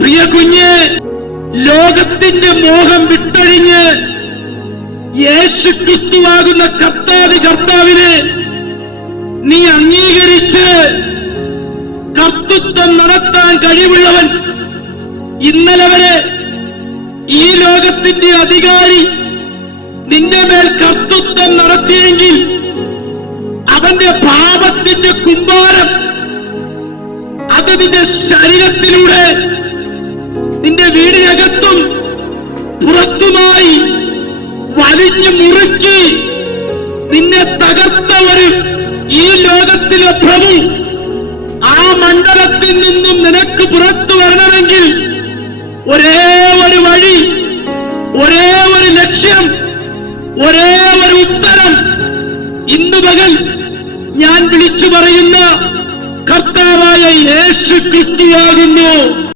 പ്രിയ കുഞ്ഞ്, ലോകത്തിന്റെ മോഹം വിട്ടഴിഞ്ഞ് യേശുക്രിസ്തുവാകുന്ന കർത്താവിനെ നീ അംഗീകരിച്ച് കർത്തൃത്വം നടത്താൻ കഴിവുള്ളവൻ. ഇന്നലെ വരെ ഈ ലോകത്തിന്റെ അധികാരി നിന്റെ മേൽ കർത്തൃത്വം നടത്തിയെങ്കിൽ അവന്റെ പാപത്തിന്റെ കുമ്പാരം അത് നിന്റെ ശരീരത്തിലൂടെ നിന്റെ വീടിനകത്തും പുറത്തുമായി വലിഞ്ഞു മുറുക്കി നിന്നെ തകർത്തവര് ഈ ലോകത്തിലെ പ്രഭു ആ മണ്ഡലത്തിൽ നിന്നും നിനക്ക് പുറത്തു വരണമെങ്കിൽ ഒരേ ഒരു വഴി, ഒരേ ഒരു ലക്ഷ്യം, ഒരേ ഒരു ഉത്തരം ഇന്ന് പകൽ ഞാൻ വിളിച്ചു പറയുന്ന കർത്താവായ യേശു ക്രിസ്തുവാകുന്നു.